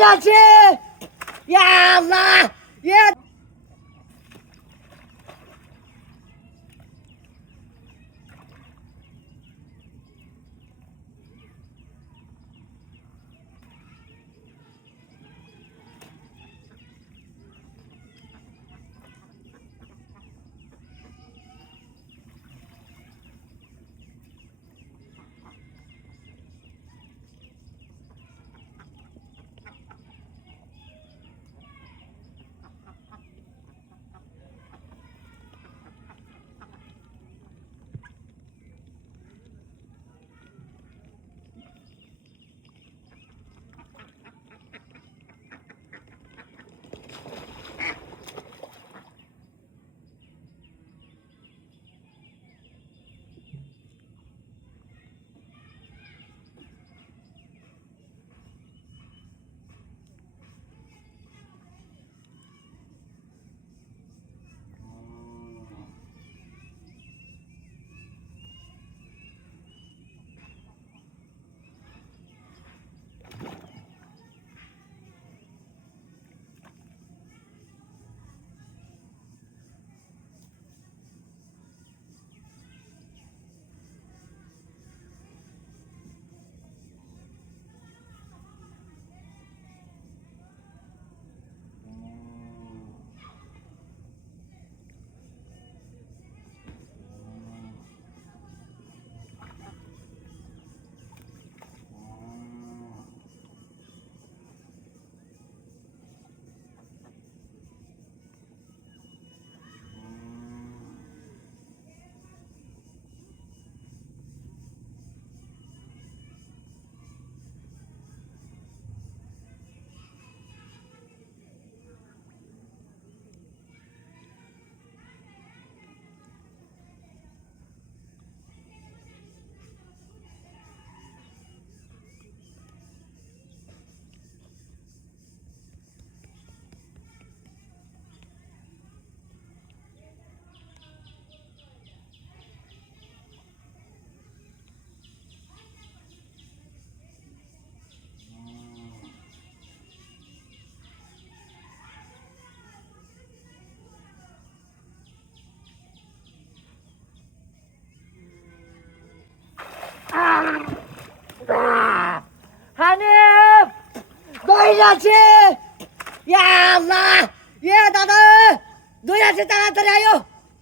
দৌড়াচ্ছে ইয়া আল্লাহ ইয়া হানিফ দৌড়াচ্ছে ইয়া আল্লাহ ইয়া দাদা দৌড়াচ্ছে তাড়াতাড়ি আয়ো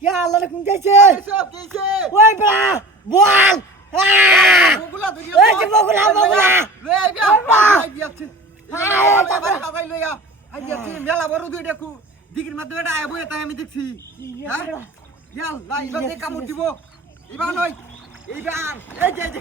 ইয়া আল্লাহ কোন যাইছে ওই বড়া বল বগুলা ওই যে বগুলা বগুলা মেলা বড় দুই দেখু দিকের মাধ্যমে এটা আয় বই তাই আমি দেখছি কামড় দিব এবার নয় এইবার এই যে